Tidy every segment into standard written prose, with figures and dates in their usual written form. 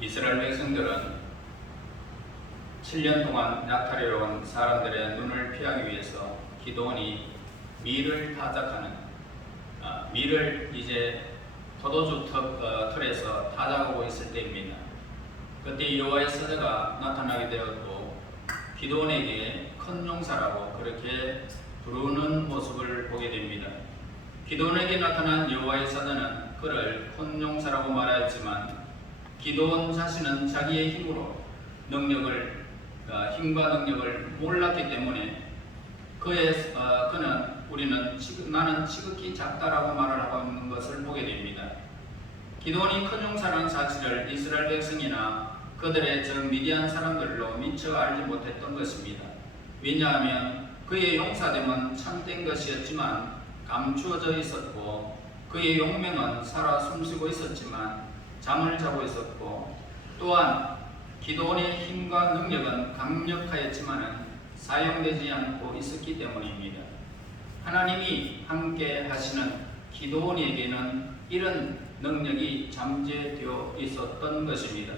이스라엘 백성들은 7년 동안 약탈해온 사람들의 눈을 피하기 위해서 기드온이 밀을 타작하는 밀을 이제 포도주 틀에서 타작하고 있을 때입니다. 그때 여호와의 사자가 나타나게 되었고 기드온에게 큰 용사라고 그렇게 부르는 모습을 보게 됩니다. 기드온에게 나타난 여호와의 사자는 그를 큰 용사라고 말하였지만 기드온 자신은 자기의 힘과 능력을 몰랐기 때문에 나는 지극히 작다라고 말을 하고 있는 것을 보게 됩니다. 기드온이 큰 용사라는 사실을 이스라엘 백성이나 그들의 저 미디안 사람들로 미처 알지 못했던 것입니다. 왜냐하면 그의 용사됨은 참된 것이었지만 감추어져 있었고 그의 용맹은 살아 숨쉬고 있었지만 잠을 자고 있었고 또한 기드온의 힘과 능력은 강력하였지만 사용되지 않고 있었기 때문입니다. 하나님이 함께 하시는 기드온에게는 이런 능력이 잠재되어 있었던 것입니다.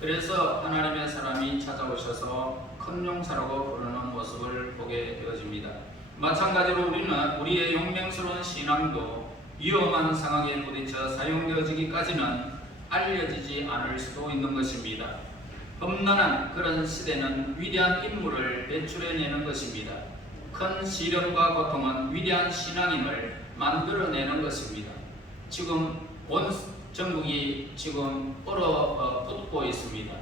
그래서 하나님의 사람이 찾아오셔서 큰 용사라고 부르는 모습을 보게 되어집니다. 마찬가지로 우리는 우리의 용맹스러운 신앙도 위험한 상황에 부딪혀 사용되어지기까지는 알려지지 않을 수도 있는 것입니다. 험난한 그런 시대는 위대한 인물을 배출해내는 것입니다. 큰 시련과 고통은 위대한 신앙인을 만들어내는 것입니다. 지금 온 전국이 지금 얼어붙고 있습니다.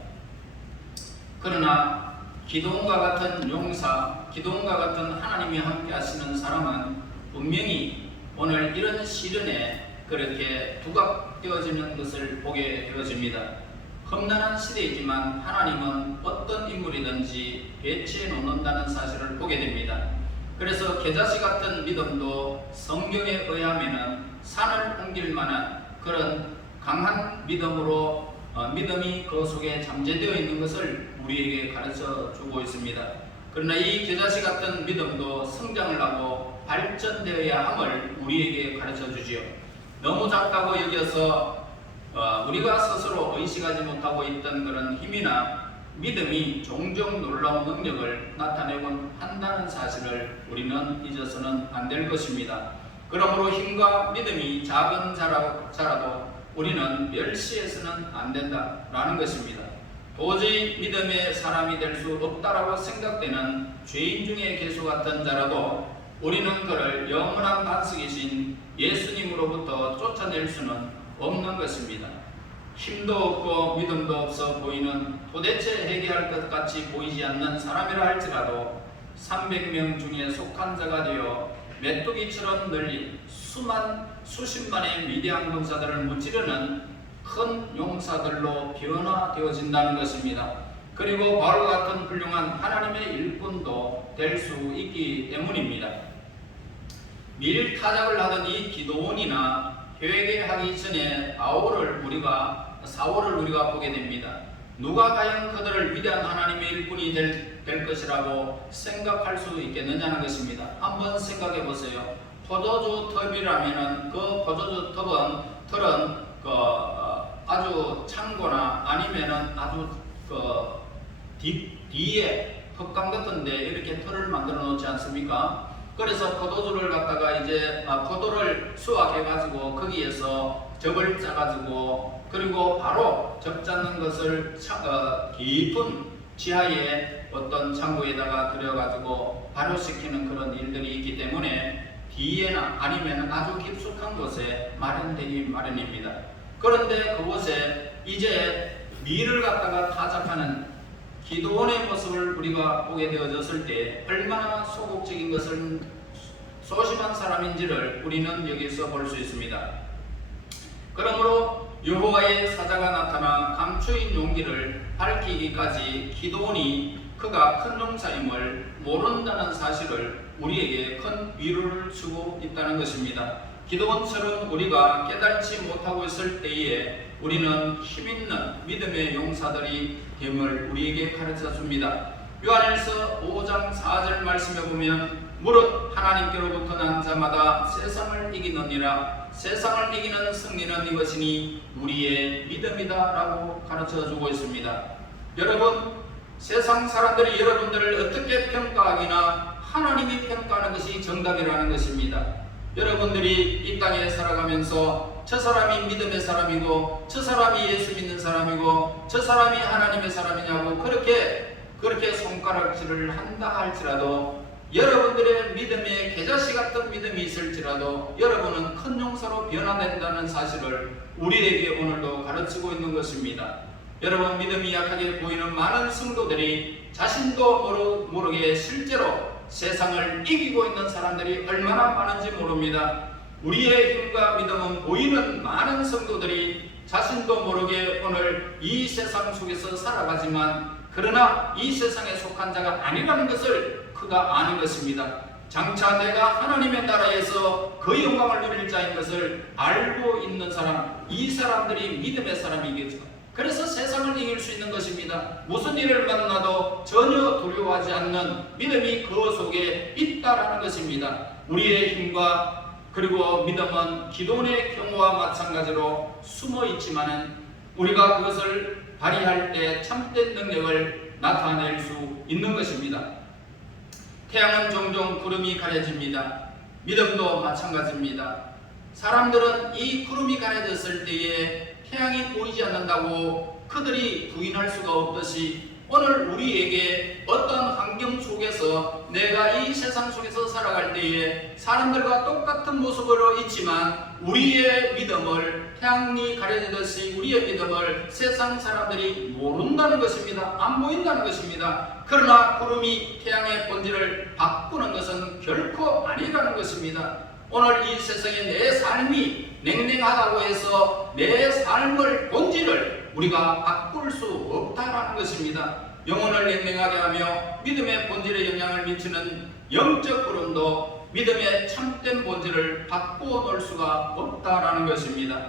그러나 기드온과 같은 용사, 기드온과 같은 하나님이 함께 하시는 사람은 분명히 오늘 이런 시련에 그렇게 부각되어지는 것을 보게 되어집니다. 험난한 시대이지만 하나님은 어떤 인물이든지 배치해 놓는다는 사실을 보게 됩니다. 그래서 겨자씨 같은 믿음도 성경에 의하면 산을 옮길 만한 그런 강한 믿음으로 믿음이 그 속에 잠재되어 있는 것을 우리에게 가르쳐 주고 있습니다. 그러나 이 겨자씨 같은 믿음도 성장을 하고 발전되어야 함을 우리에게 가르쳐 주지요. 너무 작다고 여겨서 우리가 스스로 의식하지 못하고 있던 그런 힘이나 믿음이 종종 놀라운 능력을 나타내곤 한다는 사실을 우리는 잊어서는 안 될 것입니다. 그러므로 힘과 믿음이 작은 자라도 우리는 멸시해서는 안 된다라는 것입니다. 도저히 믿음의 사람이 될 수 없다라고 생각되는 죄인 중에 개수 같은 자라도 우리는 그를 영원한 반석이신 예수님으로부터 쫓아낼 수는 없는 것입니다. 힘도 없고 믿음도 없어 보이는 도대체 회개할 것 같이 보이지 않는 사람이라 할지라도 300명 중에 속한 자가 되어 메뚜기처럼 널린 수십만의 위대한 군사들을 무찌르는 큰 용사들로 변화되어진다는 것입니다. 그리고 바울과 같은 훌륭한 하나님의 일꾼도 될 수 있기 때문입니다. 밀타작을 하던 이 기드온이나 회개하기 전에 사울을 우리가 보게 됩니다. 누가 과연 그들을 위대한 하나님의 일꾼이 될 것이라고 생각할 수 있겠느냐는 것입니다. 한번 생각해 보세요. 포도주 톱이라면은 그 포도주 틀은 아주 창고나 아니면은 아주 뒤에 흙강 같은데 이렇게 틀을 만들어 놓지 않습니까? 그래서 포도주를 갖다가 이제 포도를 수확해 가지고 거기에서 접을 짜 가지고 그리고 바로 접 짜는 것을 깊은 지하에 어떤 창고에다가 들여가지고 발효시키는 그런 일들이 있기 때문에 뒤에나 아니면 아주 깊숙한 곳에 마련되기 마련입니다. 그런데 그곳에 이제 밀을 갖다가 타작하는 기드온의 모습을 우리가 보게 되어졌을 때 얼마나 소극적인 것을 소심한 사람인지를 우리는 여기서 볼 수 있습니다. 그러므로 여호와의 사자가 나타나 감추인 용기를 밝히기까지 기드온이 그가 큰 용사임을 모른다는 사실을 우리에게 큰 위로를 주고 있다는 것입니다. 기드온처럼 우리가 깨닫지 못하고 있을 때에 우리는 힘있는 믿음의 용사들이 됨을 우리에게 가르쳐 줍니다. 요한일서 5장 4절 말씀에 보면 무릇 하나님께로부터 난 자마다 세상을 이기느니라 세상을 이기는 승리는 이것이니 우리의 믿음이다라고 가르쳐주고 있습니다. 여러분, 세상 사람들이 여러분들을 어떻게 평가하기나 하나님이 평가하는 것이 정답이라는 것입니다. 여러분들이 이 땅에 살아가면서 저 사람이 믿음의 사람이고 저 사람이 예수 믿는 사람이고 저 사람이 하나님의 사람이냐고 그렇게 손가락질을 한다 할지라도, 여러분들의 믿음에 겨자씨 같은 믿음이 있을지라도 여러분은 큰 용사로 변화된다는 사실을 우리에게 오늘도 가르치고 있는 것입니다. 여러분, 믿음이 약하게 보이는 많은 성도들이 자신도 모르게 실제로 세상을 이기고 있는 사람들이 얼마나 많은지 모릅니다. 우리의 힘과 믿음은 보이는 많은 성도들이 자신도 모르게 오늘 이 세상 속에서 살아가지만, 그러나 이 세상에 속한 자가 아니라는 것을 그가 아는 것입니다. 장차 내가 하나님의 나라에서 그 영광을 누릴 자인 것을 알고 있는 사람, 이 사람들이 믿음의 사람이겠죠. 그래서 세상을 이길 수 있는 것입니다. 무슨 일을 만나도 전혀 두려워하지 않는 믿음이 그 속에 있다라는 것입니다. 우리의 힘과 그리고 믿음은 기도의 경우와 마찬가지로 숨어 있지만은 우리가 그것을 발휘할 때 참된 능력을 나타낼 수 있는 것입니다. 태양은 종종 구름이 가려집니다. 믿음도 마찬가지입니다. 사람들은 이 구름이 가려졌을 때에 태양이 보이지 않는다고 그들이 부인할 수가 없듯이, 오늘 우리에게 어떤 환경 속에서 내가 이 세상 속에서 살아갈 때에 사람들과 똑같은 모습으로 있지만 우리의 믿음을 태양이 가려지듯이 우리의 믿음을 세상 사람들이 모른다는 것입니다. 안 보인다는 것입니다. 그러나 구름이 태양의 본질을 바꾸는 것은 결코 아니라는 것입니다. 오늘 이 세상에 내 삶이 냉랭하다고 해서 내 삶을 본질을 우리가 바꿀 수 없다라는 것입니다. 영혼을 냉랭하게 하며 믿음의 본질에 영향을 미치는 영적 구름도 믿음의 참된 본질을 바꾸어 놓을 수가 없다라는 것입니다.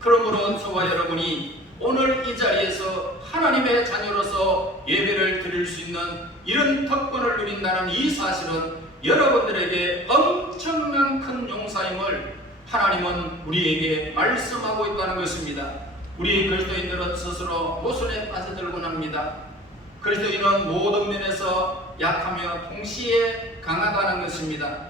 그러므로 저와 여러분이 오늘 이 자리에서 하나님의 자녀로서 예배를 드릴 수 있는 이런 특권을 누린다는 이 사실은 여러분들에게 엄청난 큰 용사임을 하나님은 우리에게 말씀하고 있다는 것입니다. 우리 그리스도인들은 스스로 모순에 빠져들곤 합니다. 그리스도인은 모든 면에서 약하며 동시에 강하다는 것입니다.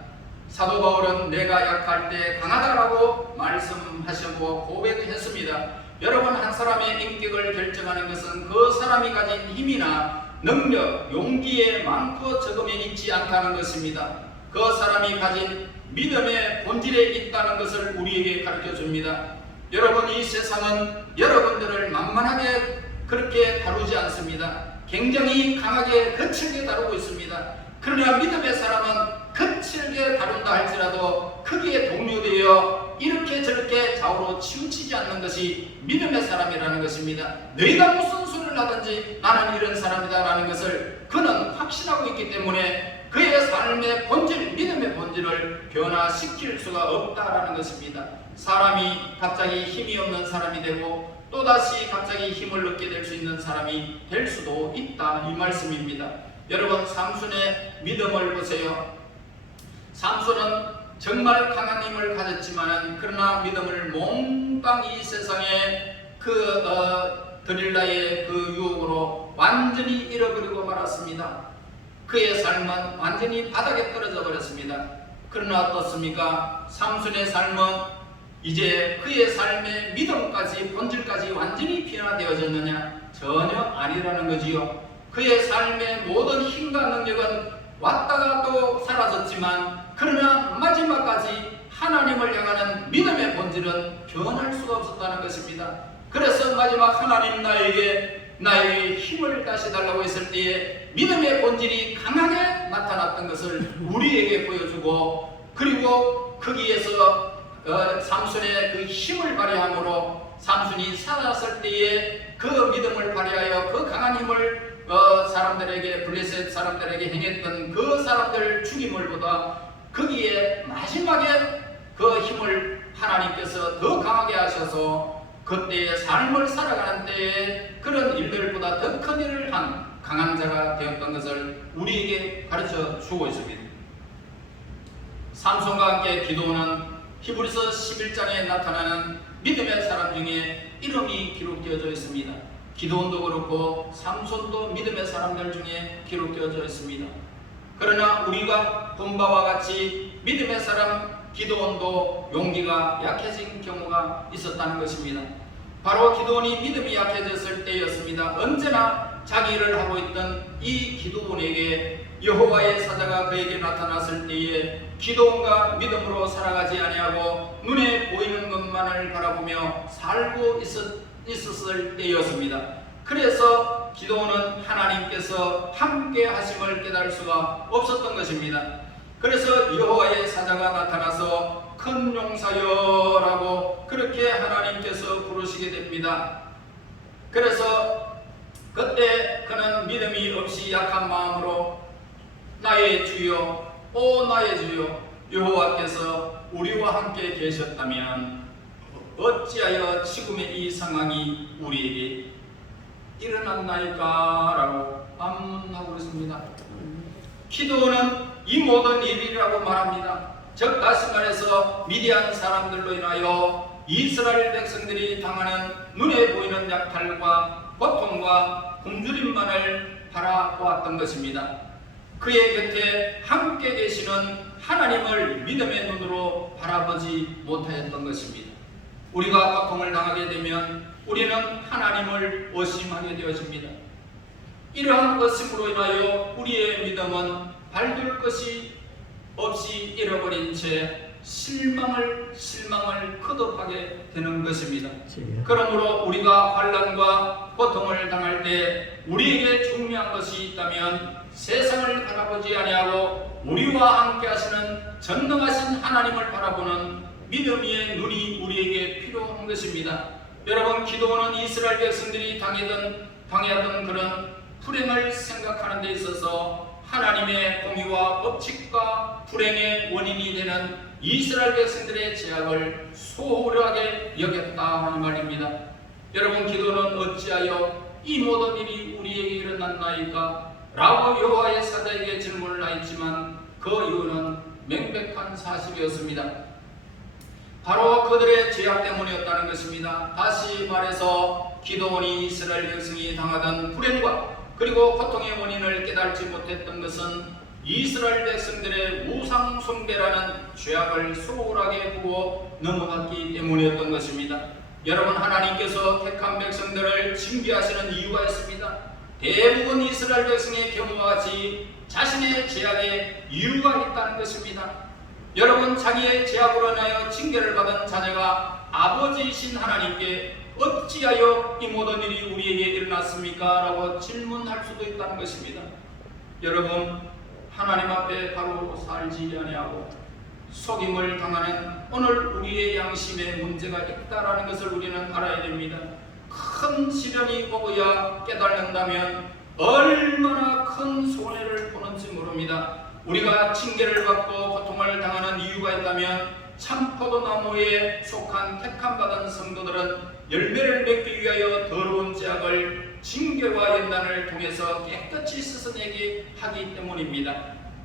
사도 바울은 내가 약할 때 강하다라고 말씀하시고 고백했습니다. 여러분, 한 사람의 인격을 결정하는 것은 그 사람이 가진 힘이나 능력, 용기에 많고 적음에 있지 않다는 것입니다. 그 사람이 가진 믿음의 본질에 있다는 것을 우리에게 가르쳐 줍니다. 여러분, 이 세상은 여러분들을 만만하게 그렇게 다루지 않습니다. 굉장히 강하게 거칠게 다루고 있습니다. 그러나 믿음의 사람은 거칠게 다룬다 할지라도 크기에 동요되어 이렇게 저렇게 좌우로 치우치지 않는 것이 믿음의 사람이라는 것입니다. 너희가 무슨 소리를 하든지 나는 이런 사람이다 라는 것을 그는 확신하고 있기 때문에 그의 삶의 본질, 믿음의 본질을 변화시킬 수가 없다라는 것입니다. 사람이 갑자기 힘이 없는 사람이 되고 또다시 갑자기 힘을 얻게 될 수 있는 사람이 될 수도 있다, 이 말씀입니다. 여러분, 삼손의 믿음을 보세요. 삼손은 정말 강한 힘을 가졌지만 그러나 믿음을 몽땅 이 세상에 드릴라의 그 유혹으로 완전히 잃어버리고 말았습니다. 그의 삶은 완전히 바닥에 떨어져 버렸습니다. 그러나 어떻습니까? 삼손의 삶은 이제 그의 삶의 믿음까지 본질까지 완전히 변화되어졌느냐? 전혀 아니라는 거지요. 그의 삶의 모든 힘과 능력은 왔다가 또 사라졌지만 그러나 마지막까지 하나님을 향하는 믿음의 본질은 변할 수가 없었다는 것입니다. 그래서 마지막 하나님 나에게 힘을 다시 달라고 했을 때에 믿음의 본질이 강하게 나타났던 것을 우리에게 보여주고, 그리고 거기에서 삼손의 그 힘을 발휘함으로 삼손이 살았을 때에 그 믿음을 발휘하여 그 강한 힘을 사람들에게, 블레셋 사람들에게 행했던 그 사람들 죽임을 보다 거기에 마지막에 그 힘을 하나님께서 더 강하게 하셔서 그때의 삶을 살아가는 때에 그런 일들보다 더 큰 일을 한 강한 자가 되었던 것을 우리에게 가르쳐 주고 있습니다. 삼손과 함께 기도는 히브리서 11장에 나타나는 믿음의 사람 중에 이름이 기록되어져 있습니다. 기드온도 그렇고 삼손도 믿음의 사람들 중에 기록되어져 있습니다. 그러나 우리가 본 바와 같이 믿음의 사람 기드온도 용기가 약해진 경우가 있었다는 것입니다. 바로 기드온이 믿음이 약해졌을 때였습니다. 언제나 자기 일을 하고 있던 이 기드온에게 여호와의 사자가 그에게 나타났을 때에 기드온과 믿음으로 살아가지 아니하고 눈에 보이는 것만을 바라보며 살고 있었을 때였습니다. 그래서 기드온은 하나님께서 함께 하심을 깨달을 수가 없었던 것입니다. 그래서 여호와의 사자가 나타나서 큰 용사여라고 그렇게 하나님께서 부르시게 됩니다. 그래서 그때 그는 믿음이 없이 약한 마음으로 나의 주여, 오 나의 주여, 여호와께서 우리와 함께 계셨다면 어찌하여 지금의 이 상황이 우리에게 일어났나이까? 라고 반문하고 있습니다. 기드온은 이 모든 일이라고 말합니다. 즉 다시 말해서 미디안 사람들로 인하여 이스라엘 백성들이 당하는 눈에 보이는 약탈과 고통과 굶주림만을 바라보았던 것입니다. 그의 곁에 함께 계시는 하나님을 믿음의 눈으로 바라보지 못하였던 것입니다. 우리가 고통을 당하게 되면 우리는 하나님을 의심하게 되어집니다. 이러한 의심으로 인하여 우리의 믿음은 발둘 것이 없이 잃어버린 채 실망을 거듭하게 되는 것입니다. 그러므로 우리가 환난과 고통을 당할 때 우리에게 중요한 것이 있다면 세상을 바라보지 아니하고 우리와 함께 하시는 전능하신 하나님을 바라보는 믿음의 눈이 우리에게 필요한 것입니다. 여러분, 기드온은 이스라엘 백성들이 당하던 그런 불행을 생각하는 데 있어서 하나님의 공의와 법칙과 불행의 원인이 되는 이스라엘 백성들의 죄악을 소홀하게 여겼다 하는 말입니다. 여러분, 기드온은 어찌하여 이 모든 일이 우리에게 일어났나이까? 라고 여호와의 사자에게 질문을 하였지만 그 이유는 명백한 사실이었습니다. 바로 그들의 죄악 때문이었다는 것입니다. 다시 말해서 기드온이 이스라엘 백성이 당하던 불행과 그리고 고통의 원인을 깨달지 못했던 것은 이스라엘 백성들의 우상 숭배라는 죄악을 소홀하게 보고 넘어갔기 때문이었던 것입니다. 여러분, 하나님께서 택한 백성들을 징계하시는 이유가 있습니다. 대부분 이스라엘 백성의 경우와 같이 자신의 죄악에 이유가 있다는 것입니다. 여러분, 자기의 죄악으로 인하여 징계를 받은 자녀가 아버지이신 하나님께 어찌하여 이 모든 일이 우리에게 일어났습니까? 라고 질문할 수도 있다는 것입니다. 여러분, 하나님 앞에 바로 살지 아니하고 속임을 당하는 오늘 우리의 양심에 문제가 있다는 것을 우리는 알아야 됩니다. 큰 시련이 오고야 깨닫는다면 얼마나 큰 손해를 보는지 모릅니다. 우리가 징계를 받고 고통을 당하는 이유가 있다면 참포도나무에 속한 택함받은 성도들은 열매를 맺기 위하여 더러운 죄악을 징계와 연단을 통해서 깨끗이 씻어내게 하기 때문입니다.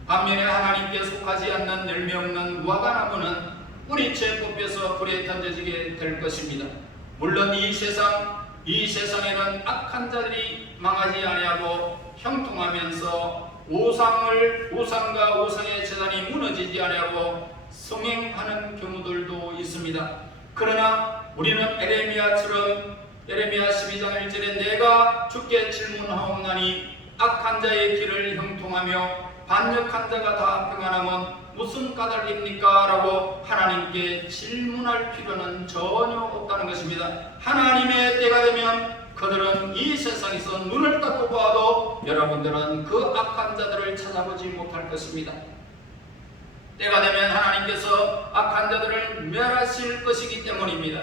반면에 하나님께 속하지 않는 열매 없는 무화과나무는 뿌리채 뽑혀서 불에 던져지게 될 것입니다. 물론 이 세상에는 악한 자들이 망하지 아니하고 형통하면서 우상과 우상의 제단이 무너지지 아니하고 성행하는 경우들도 있습니다. 그러나 우리는 에레미야처럼 에레미야 12장 1절에 내가 주께 질문하옵나니 악한 자의 길을 형통하며 반역한 자가 다 평안하면 무슨 까닭입니까? 라고 하나님께 질문할 필요는 전혀 없다는 것입니다. 하나님의 때가 되면 그들은 이 세상에서 눈을 닫고 봐도 여러분들은 그 악한 자들을 찾아보지 못할 것입니다. 때가 되면 하나님께서 악한 자들을 멸하실 것이기 때문입니다.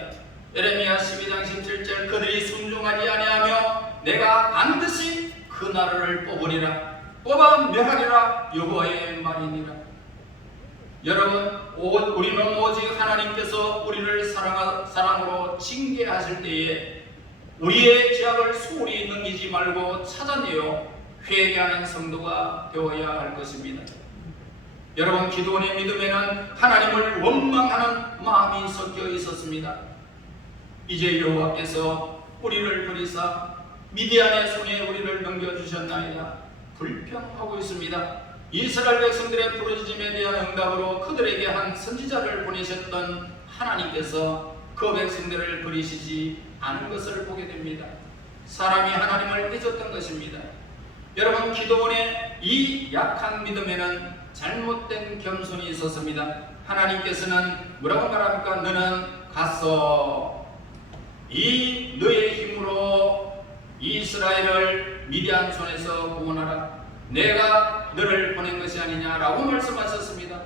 에레미야 12장 17절 그들이 순종하지 아니하며 내가 반드시 그 나라를 뽑으리라 뽑아 멸하리라 여호와의 말이니라. 여러분, 우리는 오직 하나님께서 우리를 사랑으로 징계하실 때에 우리의 죄악을 소홀히 넘기지 말고 찾아내어 회개하는 성도가 되어야 할 것입니다. 여러분, 기드온의 믿음에는 하나님을 원망하는 마음이 섞여 있었습니다. 이제 여호와께서 우리를 버리사 미디안의 손에 우리를 넘겨주셨나이다 불평하고 있습니다. 이스라엘 백성들의 부르짖음에 대한 응답으로 그들에게 한 선지자를 보내셨던 하나님께서 그 백성들을 버리시지 않은 것을 보게 됩니다. 사람이 하나님을 잊었던 것입니다. 여러분, 기드온의 이 약한 믿음에는 잘못된 겸손이 있었습니다. 하나님께서는 뭐라고 말합니까? 너는 가서 이 너의 힘으로 이스라엘을 미디안 손에서 구원하라. 내가 너를 보낸 것이 아니냐라고 말씀하셨습니다.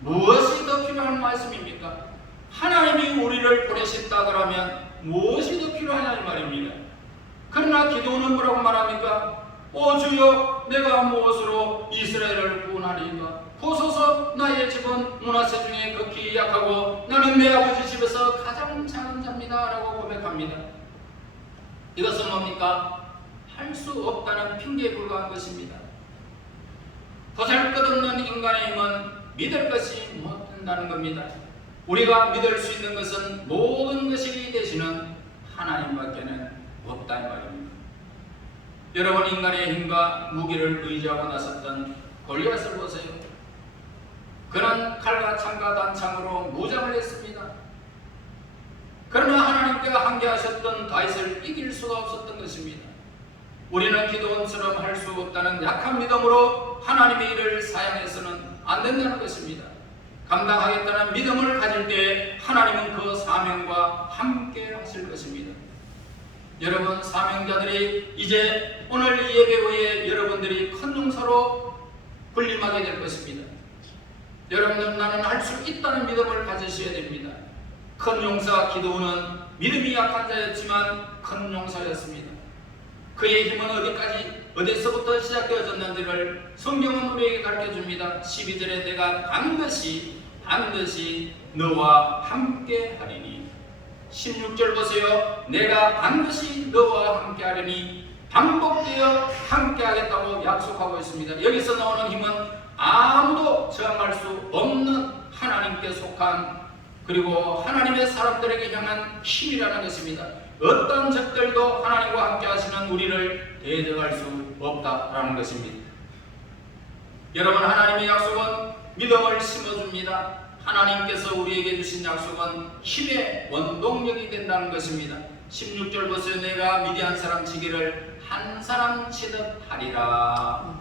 무엇이 더 필요한 말씀입니까? 하나님이 우리를 보내셨다 그러면 무엇이 더 필요하냐 이 말입니다. 그러나 기드온은 뭐라고 말합니까? 주여, 내가 무엇으로 이스라엘을 구원하리까? 보소서, 나의 집은 므낫세 중에 극히 약하고 나는 내 아버지 집에서 가장 작은 자입니다 라고 고백합니다. 이것은 뭡니까? 할 수 없다는 핑계에 불과한 것입니다. 보잘것없는 인간의 힘은 믿을 것이 못된다는 겁니다. 우리가 믿을 수 있는 것은 모든 것이 되시는 하나님밖에는 없다 이 말입니다. 여러분, 인간의 힘과 무기를 의지하고 나섰던 골리앗을 보세요. 그는 칼과 창과 단창으로 무장을 했습니다. 그러나 하나님께서 함께하셨던 다윗을 이길 수가 없었던 것입니다. 우리는 기드온처럼 할 수 없다는 약한 믿음으로 하나님의 일을 사양해서는 안 된다는 것입니다. 감당하겠다는 믿음을 가질 때 하나님은 그 사명과 함께 하실 것입니다. 여러분, 사명자들이 이제 오늘 이 예배 후에 여러분들이 큰 용사로 군림하게 될 것입니다. 여러분들, 나는 할 수 있다는 믿음을 가지셔야 됩니다. 큰 용사 기드온은 믿음이 약한 자였지만 큰 용사였습니다. 그의 힘은 어디서부터 시작되어졌는지를 성경은 우리에게 가르쳐줍니다. 12절에 내가 반드시 너와 함께 하리니. 16절 보세요. 내가 반드시 너와 함께 하리니 반복되어 함께 하겠다고 약속하고 있습니다. 여기서 나오는 힘은 아무도 저항할 수 없는 하나님께 속한, 그리고 하나님의 사람들에게 향한 힘이라는 것입니다. 어떤 적들도 하나님과 함께 하시는 우리를 대적할 수 없다라는 것입니다. 여러분, 하나님의 약속은 믿음을 심어줍니다. 하나님께서 우리에게 주신 약속은 힘의 원동력이 된다는 것입니다. 16절 보세요. 내가 미디안 사람 치기를 한 사람 치듯 하리라.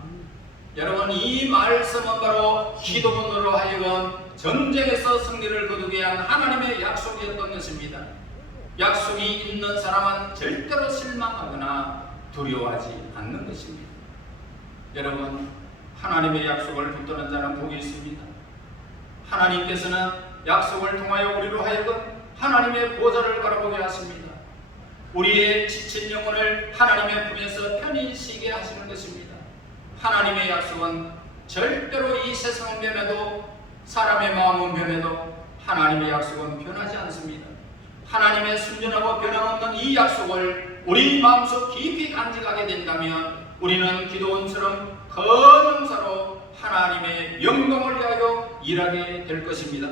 여러분, 이 말씀은 바로 기드온으로 하여금 전쟁에서 승리를 거두게 한 하나님의 약속이었던 것입니다. 약속이 있는 사람은 절대로 실망하거나 두려워하지 않는 것입니다. 여러분, 하나님의 약속을 붙드는 자는 복이 있습니다. 하나님께서는 약속을 통하여 우리로 하여금 하나님의 보좌를 바라보게 하십니다. 우리의 지친 영혼을 하나님의 품에서 편히 쉬게 하시는 것입니다. 하나님의 약속은 절대로 이 세상은 변해도, 사람의 마음은 변해도 하나님의 약속은 변하지 않습니다. 하나님의 순전하고 변함없는 이 약속을 우리 마음속 깊이 간직하게 된다면 우리는 기드온처럼 큰 용사로 하나님의 영광을 위하여 일하게 될 것입니다.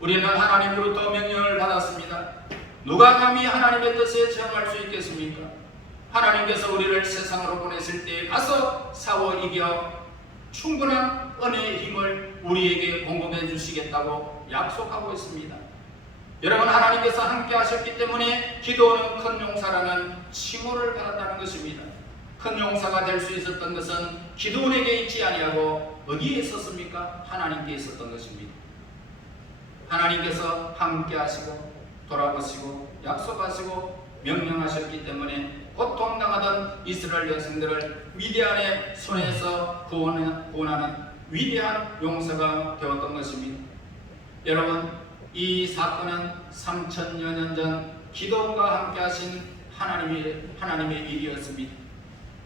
우리는 하나님으로부터 명령을 받았습니다. 누가 감히 하나님의 뜻에 저항할 수 있겠습니까? 하나님께서 우리를 세상으로 보냈을 때 가서 싸워 이겨 충분한 은혜의 힘을 우리에게 공급해 주시겠다고 약속하고 있습니다. 여러분, 하나님께서 함께 하셨기 때문에 기드온은 큰 용사라는 칭호를 받았다는 것입니다. 큰 용사가 될 수 있었던 것은 기드온에게 있지 아니하고 어디에 있었습니까? 하나님께 있었던 것입니다. 하나님께서 함께 하시고 돌아보시고 약속하시고 명령하셨기 때문에 고통당하던 이스라엘 백성들을 미디안의 손에서 구원하는 위대한 용사가 되었던 것입니다. 여러분, 이 사건은 3000여 년 전 기드온과 함께 하신 하나님의 일이었습니다.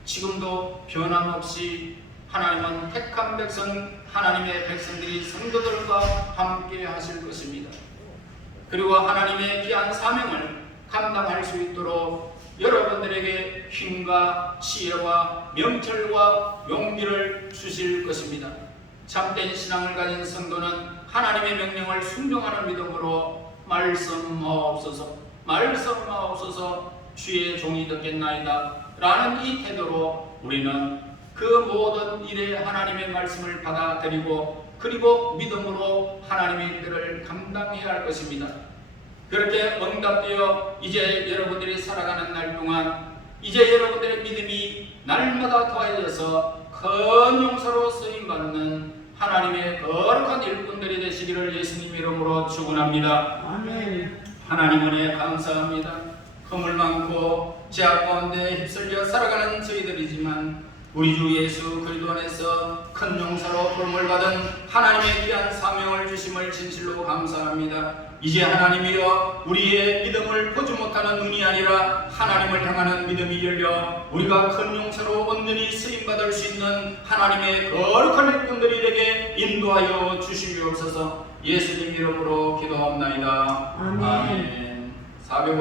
지금도 변함없이 하나님은 택한 백성, 하나님의 백성들이 성도들과 함께 하실 것입니다. 그리고 하나님의 귀한 사명을 감당할 수 있도록 여러분들에게 힘과 지혜와 명철과 용기를 주실 것입니다. 참된 신앙을 가진 성도는 하나님의 명령을 순종하는 믿음으로 말씀하옵소서, 말씀하옵소서, 주의 종이 듣겠나이다 라는 이 태도로 우리는 그 모든 일에 하나님의 말씀을 받아들이고 그리고 믿음으로 하나님의 일들을 감당해야 할 것입니다. 그렇게 응답되어 이제 여러분들이 살아가는 날 동안 이제 여러분들의 믿음이 날마다 더해져서 큰 용서로 쓰임받는 하나님의 거룩한 일꾼들이 되시기를 예수님 이름으로 축원합니다. 아멘. 하나님 은혜 감사합니다. 허물 많고 죄악 가운데 휩쓸려 살아가는 저희들이지만 우리 주 예수 그리스도 안에서 큰 용서로 도움을 받은 하나님의 귀한 사명을 주심을 진실로 감사합니다. 이제 하나님이여 우리의 믿음을 보지 못하는 눈이 아니라 하나님을 향하는 믿음이 열려 우리가 큰 용서로 온전히 쓰임받을 수 있는 하나님의 거룩한 일꾼들이 되게 인도하여 주시옵소서. 예수님 이름으로 기도합나이다. 아멘. 아멘. 400